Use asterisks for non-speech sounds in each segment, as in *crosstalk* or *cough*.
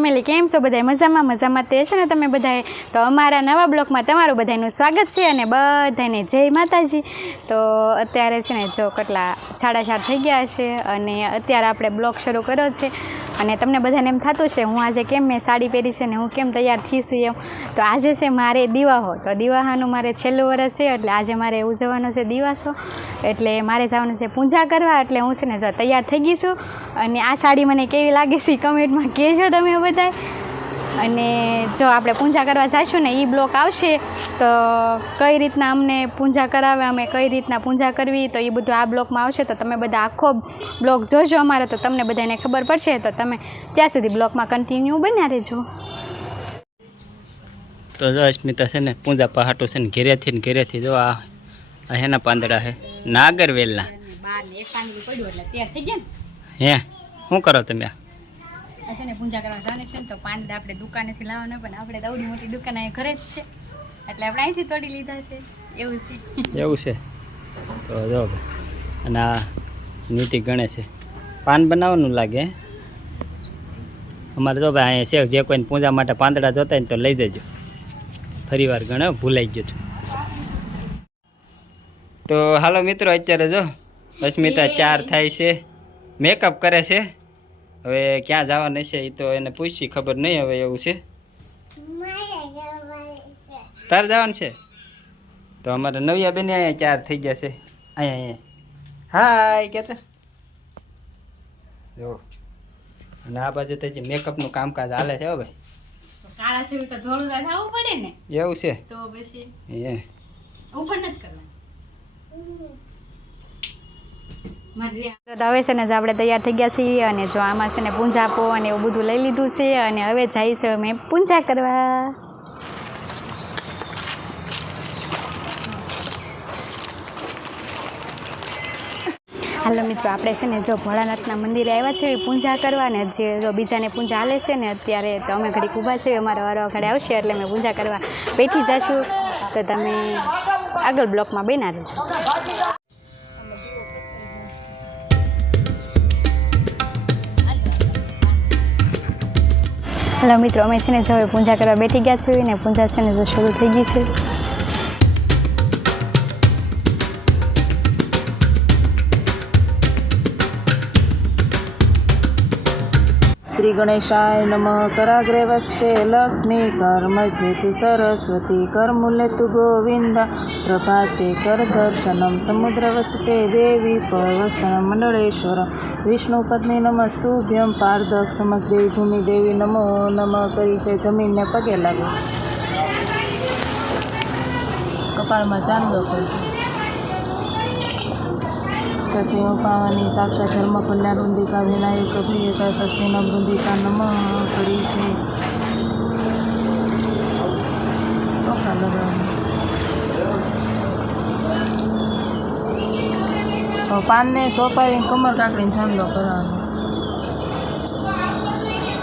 Family કેમ છો બધા મજામાં મજામાં તે છે ને તમે બધાએ તો અમારા નવા બ્લોકમાં તમારું બધાનું સ્વાગત છે અને બધાને જય માતાજી. તો અત્યારે છે ને જો કેટલા સાડા ચાર થઈ ગયા છે અને અત્યારે આપણે બ્લોક શરૂ કર્યો છે અને તમને બધાને એમ થતું છે હું આજે કેમ મેં સાડી પહેરી છે ને હું કેમ તૈયાર થઈશું એમ. તો આજે છે મારે દિવાહો તો દિવાહાનું મારે છેલ્લું વર્ષ છે એટલે આજે મારે ઉજવવાનો છે દિવાસો એટલે મારે જવાનું છે પૂજા કરવા એટલે હું છે ને તૈયાર થઈ ગઈ છું. અને આ સાડી મને કેવી લાગે છે કમેન્ટમાં કહેજો તમે બધાય. અને જો આપણે પૂજા કરવા જઈશું ને એ બ્લોક આવશે તો કઈ રીતના અમને પૂજા કરાવે અમે કઈ રીતના પૂજા કરવી તો એ બધું આ બ્લોકમાં આવશે. તો તમે બધા આખો બ્લોક જોજો અમારો તો તમને બધાને ખબર પડશે. તો તમે ત્યાં સુધી બ્લોકમાં કન્ટિન્યુ બન્યા રહેજો. તો જો અસ્મિતા છે ને પૂંજા પહાટો છે ને ઘેરેથી ને ઘેરેથી જો આ હેના પાંદડા છે. નાગરવેલના. હે શું કરો તમે? આ? આ છે ને પૂજા કરવા જવાની છે ને તો પાંદડા આપણે દુકાનેથી લાવવાના પણ આપણે દવડી મોટી દુકાન અહીં ઘરે જ છે. એટલે આપણે અહીંથી તોડી લીધા છે. એવું છે. એવું છે. તો જો અને આ નીતિ ગણે છે. પાન બનાવવાનું લાગે? અમારે જો ભાઈ અહીંયા છે જે કોઈને પૂજા માટે પાંદડા જોતા હોય ને તો લઈ દેજો. ફરી વાર ગણે ભૂલાઈ ગયો છું. તો હાલો મિત્રો અત્યારે જો. અસ્મિતા ચાર થાય છે. મેકઅપ કરે છે. હવે ક્યાં જવાનું છે એ તો એને પૂછી ખબર નહીં હવે એવું છે? તાર જવાનું છે? તો અમારે નવિયા બેન અહીંયા ચાર થઈ ગયા છે. અહીંયા અહીંયા. હાય કહેતા જો. અને આ બાજુ તો જે મેકઅપનું કામકાજ હાલે છે હો ભાઈ. કાળા સેવું તો ધોળું થવું પડે ને? એવું છે? તો પછી એ. ઉપર નથી કરવાનું? હવે છે ને જો આપણે તૈયાર થઈ ગયા છીએ અને જો આમાં છે ને પૂંજા આપો અને એવું બધું લઈ લીધું છે અને હવે જાય છે અમે પૂંજા કરવા. હાલો મિત્રો, આપણે છે ને જો ભોળાનાથના મંદિરે આવ્યા છે પૂજા કરવા ને જે જો બીજાને પૂજા હાલે છે ને અત્યારે તો અમે ઘડીક ઊભા છે અમારા વારો ઘડે આવશે એટલે અમે પૂજા કરવા બેઠી જશું. તો તમે આગળ બ્લોકમાં બનાવી રહેજો. હેલો મિત્રો, અમે છે ને જો પૂજા કરવા બેઠી ગયા છીએ ને પૂજા છે ને જો શરૂ થઈ ગઈ છે. શ્રી ગણેશાય નમઃ. કરાગ્રે વસ્તે લક્ષ્મી કર મધ્ય સરસ્વતી કર મૂલ્ય તુ ગોવિંદ. પ્રભાતે કર દર્શનમ સમુદ્ર વસતે દેવી પર્વસ્તન મંડળેશ્વર. વિષ્ણુ પત્ની નમસ્તુભ્યમ પારદક દેવી ભૂમિ દેવી નમો નમ કરી છે જમીનને પગે લાગે. કપાળમાં ચાંદો કરજો સ્વસ્તિનો પાવાની સાક્ષાત ધર્મ કલ્યાણ વૃંદિકા વિનાયક પ્રિયતા સ્વસ્તિના વૃંદિકા નમ કરી છે. ચોખા લગાવવાનું પાનને સોપારીને કમર કાકડીને ચાંદલો કરવાનો.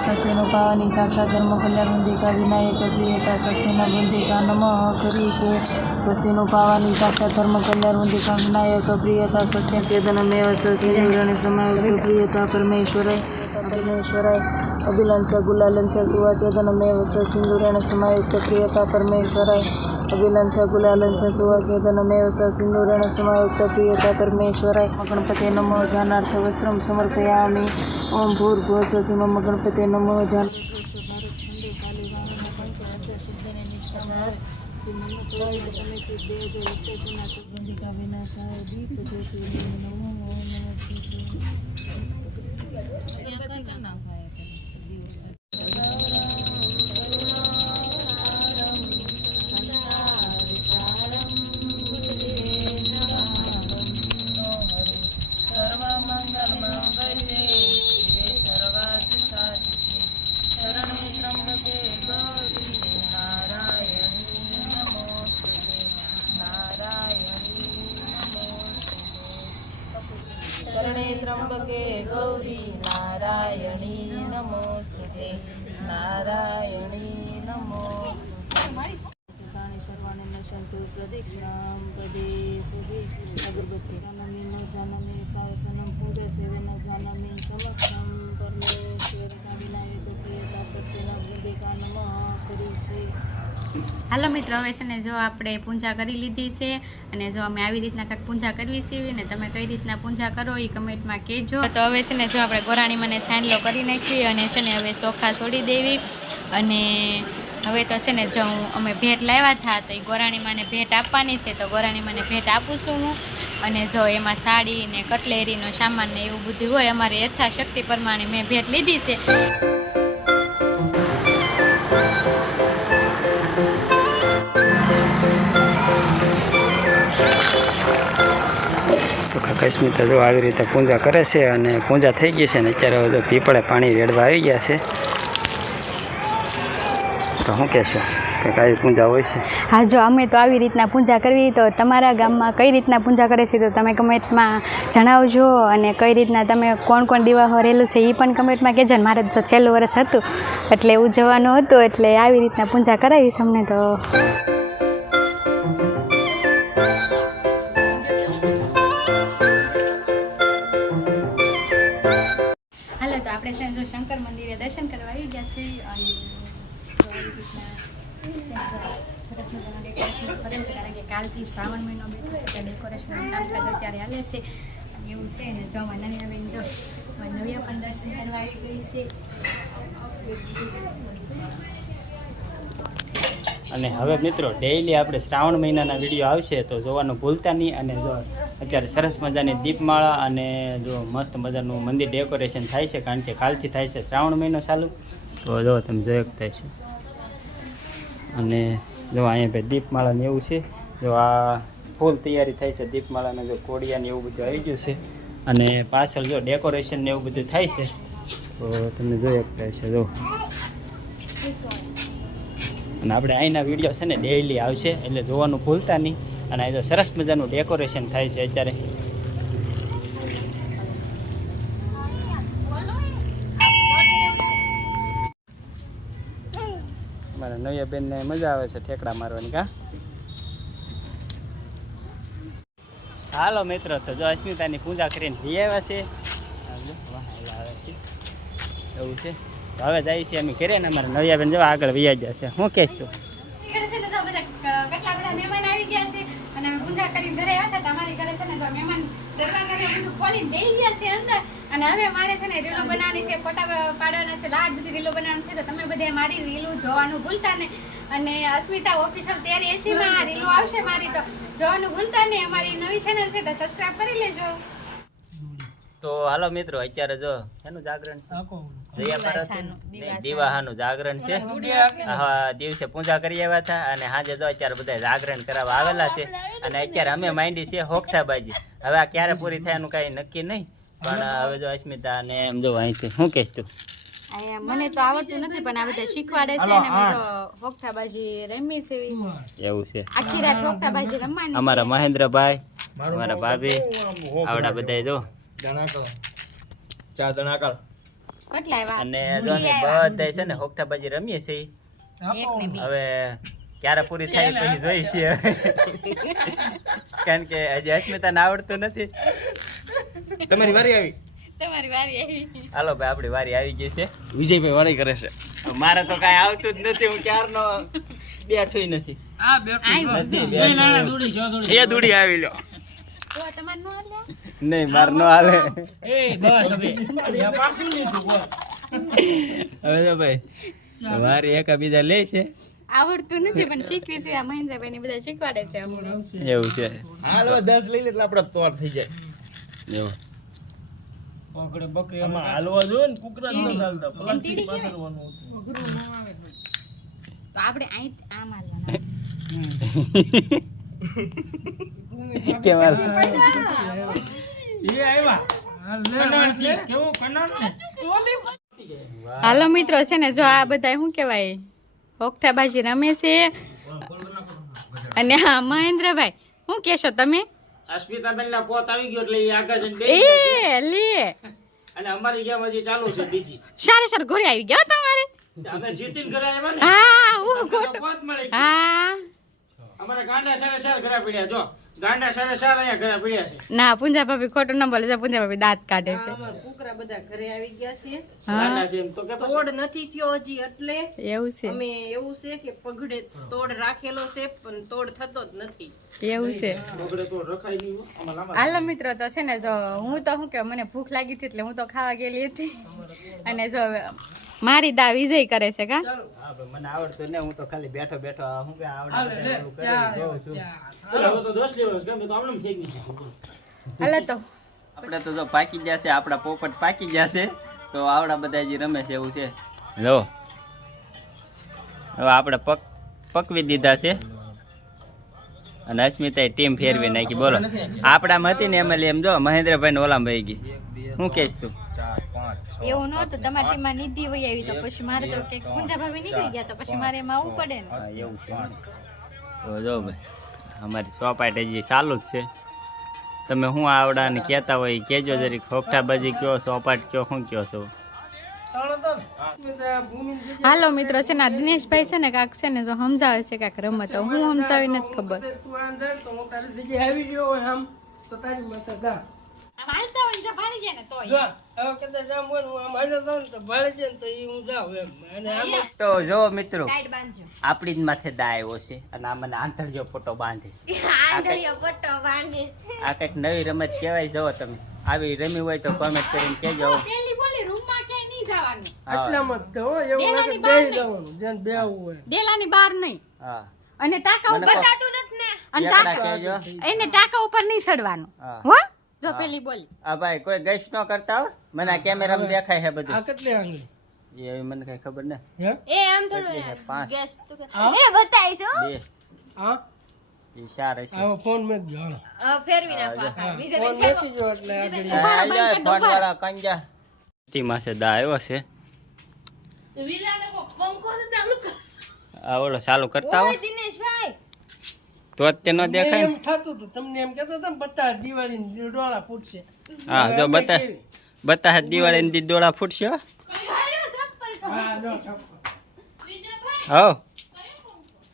સસ્તીનો પાવાની સાક્ષાત ધર્મ કલ્યાણ વૃંદિકા વિનાયક પ્રિયતા સસ્તીના વૃંદિકા નમઃ કરી છે. સ્વસ્તિનો પાવાની સાક્ષાત ધર્મ કલ્યાણ વૃંદિકા વિનાયક પ્રિયતા સ્વસ્તિ ચેતનમેવ સસ્યને સમાય પ્રિયતા પરમેશ્વરાય પરમેશ્વરાય અભિલંચ ગુલાલંચ સુવાચેતનમેવ સિંદુરેણ સમાયુક્ત પ્રિયતા પરમેશ્વરાય અભિલંચ ગુલાલંચ સુવાચેતનમેવ સિંદુરેણ સમાયુક્ત પ્રિયતા પરમેશ્વરાય. ગણપતે નમો ધ્યાનાર્થ વસ્ત્રમ સમર્પયામિ. ઓમ ભૂર્ભુવ સ્વસી મમ ગણપતે નમો ધ્યાન શરણે ત્રંબકે त्र्यंबके गौरी नारायणी नमोस्तुते नारायणी नमोस्तु सर्वाणि शन्तु प्रदीक्षां प्रदे अगरबत्ती जनमे न जनमे पावसनं पूजसेवे न जनमे समक्षं परमे હાલો મિત્રો, હવે છે ને જો આપણે પૂજા કરી લીધી છે અને જો અમે આવી રીતના કાંઈક પૂજા કરવી સીવી ને તમે કઈ રીતના પૂજા કરો એ કમેન્ટમાં કહેજો. તો હવે છે ને જો આપણે ગોરાણી મને સાંડલો કરી નાખી અને છે ને હવે ચોખા છોડી દેવી. અને હવે તો છે ને જો અમે ભેટ લાવ્યા હતા તો એ ગોરાણી ભેટ આપવાની છે, તો ગોરાણી ભેટ આપું છું હું. અને જો એમાં સાડી ને કટલેરીનો સામાન ને એવું બધું હોય, અમારે યથાશક્તિ પ્રમાણે મેં ભેટ લીધી છે. તો જો આવી રીતે પૂજા કરે છે અને પૂજા થઈ ગઈ છે ને અત્યારે હવે પીપળે પાણી રેડવા આવી ગયા છે. તો શું કહેશો? કાંઈ પૂજા હોય છે? હા જો અમે તો આવી રીતના પૂજા કરવી તો તમારા ગામમાં કઈ રીતના પૂજા કરે છે તો તમે કમેન્ટમાં જણાવજો અને કઈ રીતના તમે કોણ કોણ દીવા રહેલું છે એ પણ કમેન્ટમાં કહેજો. ને મારે જો છેલ્લું વર્ષ હતું એટલે ઉજવવાનું હતું એટલે આવી રીતના પૂજા કરાવીશ અમને તો. હાલો તો આપણે શંકર મંદિરે દર્શન કરવા આવી ગયા છીએ અને કાલથી શ્રાવણ મહિનો બેઠો છે કામકાજ અત્યારે હાલે છે. એવું છે ને, જો નવી બેન જો નવીયા પણ દર્શન કરવા આવી ગઈ છે. અને હવે મિત્રો ડેઈલી આપણે શ્રાવણ મહિનાના વીડિયો આવશે તો જોવાનું ભૂલતા નહીં. અને જો અત્યારે સરસ મજાની દીપમાળા અને જો મસ્ત મજાનું મંદિર ડેકોરેશન થાય છે, કારણ કે કાલથી થાય છે શ્રાવણ મહિનો ચાલુ. તો જો તમે જોઈ શકતા છે અને જો અહીંયા ભાઈ દીપમાળા ને એવું છે, જો આ ફૂલ તૈયારી થાય છે, દીપમાળાને જો કોડિયા ને એવું બધું આવી ગયું છે, અને પાછળ જો ડેકોરેશન ને એવું બધું થાય છે, તો તમે જોઈ શકતા છે જો. અને આપણે અહીંના વીડિયો છે ને ડેઈલી આવશે, એટલે જોવાનું ભૂલતા નહીં. અને અહીં જો સરસ મજાનું ડેકોરેશન થાય છે અત્યારે. મારા બેન બેનને મજા આવે છે ઠેકડા મારવાની કા? હાલો મિત્રો તો જો અસ્મિતાની પૂજા કરીને લઈ આવ્યા છે. જો, એવું છે? હવે જાય છે અમે ઘરે ને અમારા નવ્યા બેન જવા આગળ વૈયા ગયા છે. શું કહેશ તું? અને પૂજા કરીને ઘરે હતા. તમારી ઘરે છે ને તો મહેમાન દરવાજા ખોલીને બેસી અંદર. અને હવે મારે છે ને રીલો બનાવવાની છે ફોટા પાડવાના છે લાડ બધી રીલો બનાવવાની છે તો તમે બધા મારી રીલો જોવાનું ભૂલતા ને અને અસ્મિતા ઓફિશિયલ તેર એસીમાં આ રીલો આવશે મારી તો જોવાનું ભૂલતા ને અમારી નવી ચેનલ છે તો સબસ્ક્રાઇબ કરી લેજો. તો હાલો મિત્રો અત્યારે જો એનું જાગરણ છે. દિવાહાનું જાગરણ દિવસે પૂજા કરી આવ્યા હતા અને સાંજે જો અત્યારે બધા જાગરણ કરાવવા આવેલા છે. અને અત્યારે અમે માંડી છે હોક્ષાબાજી હવે આ ક્યારે પૂરી થાય એનું કાંઈ નક્કી નહીં. પણ હવે જો અસ્મિતા ને એમ જો અહીંથી શું કહેશ તું? મને તો આવડતું નથી પણ આ બધા શીખવાડે છે ને મેં તો હોકઠાબાજી રમી છે એવું છે. આખી રાત હોકઠાબાજી રમવાની અમારા મહેન્દ્રભાઈ અમારા ભાભી આવડા બધા જો. કેટલા આવ્યા અને બધા છે ને હોક્ષાબાજી રમીએ છીએ. ને હવે ક્યારે પૂરી થાય પછી જોઈ છીએ *laughs* કારણ કે હજી અસ્મિતાને આવડતું નથી. તમારી વારી આવી? તમારી વારી આવી. હાલો ભાઈ આપણી વારી આવી ગઈ છે. વિજયભાઈ વારી કરે છે. મારે તો કાંઈ આવતું જ નથી હું ક્યારનો બેઠું નથી નથી બેઠું. એ દૂડી આવી લ્યો. તો તમારે નો આલ્યા નહીં માર નો હાલે. હવે. તો ભાઈ વારી એકા બીજા લે છે. આવડતું નથી પણ શીખવી છે. આ મહેન્દ્રભાઈ ને બધા શીખવાડે છે એવું છે. હાલો દસ લઈ લે એટલે આપણે તોર થઈ જાય. એવું. એમ ન આવે તો આપણે અહીં આમ હાલવાનું. કેમ હાલ? હાલો મિત્રો છે ને જો આ બધા શું કહેવાય? હોકઠાબાજી રમે છે. અને હા મહેન્દ્રભાઈ શું કહેશો તમે? અસ્મિતાબેન ના પોત આવી ગયો એટલે એ આગળ જઈને બેસી એ લે. અને અમારી ગેમ હજી ચાલુ છે બીજી. સારે સર ઘરે આવી ગયા તમારે? અમે જીતીને ઘરે આવ્યા ને. હા ઓ પોત મળી હા. અમારા ગાંડા સારા સાર ઘરા પડ્યા જો. ગાંડા સારા સારા અહીંયા ઘરે પડ્યા છે. ના પૂંજા ભાભી ખોટું ન બોલે છે પૂંજા ભાભી દાંત કાઢે છે. કુકરા બધા ઘરે આવી ગયા છે. ગાંડા છે તો કે તોડ નથી થયો હજી એટલે એવું છે. અમે એવું છે કે પગડે તોડ રાખેલો છે પણ તોડ થતો જ નથી. એવું છે. પગડે તોડ રખાઈ હો. આમાં લાંબા હાલો મિત્રો તો છે ને જો હું તો શું કે મને ભૂખ લાગી હતી એટલે હું તો ખાવા ગયેલી હતી. અને જો મારી દા વિજય કરે છે કા? હા મને આવડતું ને હું તો ખાલી બેઠો બેઠો હું કે આવડે કે હાલો તો. આપણે તો જો પાકી ગયા છે આપણા પોપટ પાકી ગયા છે તો આવડા બધા જે રમે છે એવું છે. લો. હવે આપણે પક પકવી દીધા છે. અને અસ્મિતાએ ટીમ ફેરવી નાખી બોલો. આપણામાં હતી ને એમાં એમ જો મહેન્દ્રભાઈ ને ઓલામાં વહી ગઈ. શું તું? એવું નહોતું તમારી ટીમમાં નિધિ વહી આવી તો પછી મારે તો કે પૂંજા ભાભી નીકળી ગયા તો પછી મારે એમાં આવવું પડે ને. એવું છે તો જો ભાઈ. અમારી સોપાટ હજી ચાલુ જ છે. તમે શું આવડાને કહેતા હોય કહેજો જરી ખોફટા બાજી કયો સોપાટ કયો શું કયો છો? હાલો મિત્રો છે ને દિનેશભાઈ છે ને કાંક છે ને જો સમજાવે છે કાંક રમત હું સમજાવી નથી ખબર. હાલતા હોય જો ભારી જાય ને તોય. તો જો મિત્રો આપણી જ માથે દા આવ્યો છે અને આ મને આંધળિયો પોટો *laughs* બાંધે છે. આ કંઈક- નવી રમત કહેવાય જવો તમે. આવી રમી હોય તો કોમેન્ટ કરીને કહેજો. પેલી બોલી નહીં જવાનું. હા. ડેલાની બહાર નહીં. ડેલાની બહાર નહીં. હા. અને ટાંકા ઉપર નહીં સડવાનું હા. હો. જો પેલી બોલી. આ ભાઈ કોઈ ગેસ ન કરતા હો? મને આ કેમેરામાં દેખાય છે બધું. એ મને કઈ ખબર ને એ એમ થોડું પાંચ. ગેસ તો છો એ ચાર હશે. ફેરવી નાખવા બીજે આ જાય, ફોનવાળા કંજા તીમાં છે દા આવ્યો છે. આ ઓલો ચાલુ કરતા હો. દિનેશભાઈ. તો અત્યારે તે ન દેખાય એમ થતું હતું તમને એમ કહેતો હતો ને બતા દિવાળી ડોળા ફૂટશે. હા જો બતા બતા દિવાળી ની ડોળા ફૂટશે હો. હા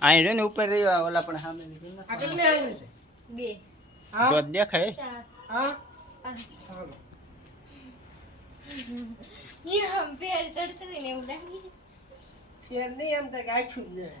અહીં રહ્યો ને ઉપર રહ્યો ઓલા પણ સામે લીધું ને. આ કેટલી આવી છે? બે. તો દેખાય. હા? હમ પેર ચડતું ને એવું લાગે. ફેર નહીં એમ થાય કે આખું જ જાય.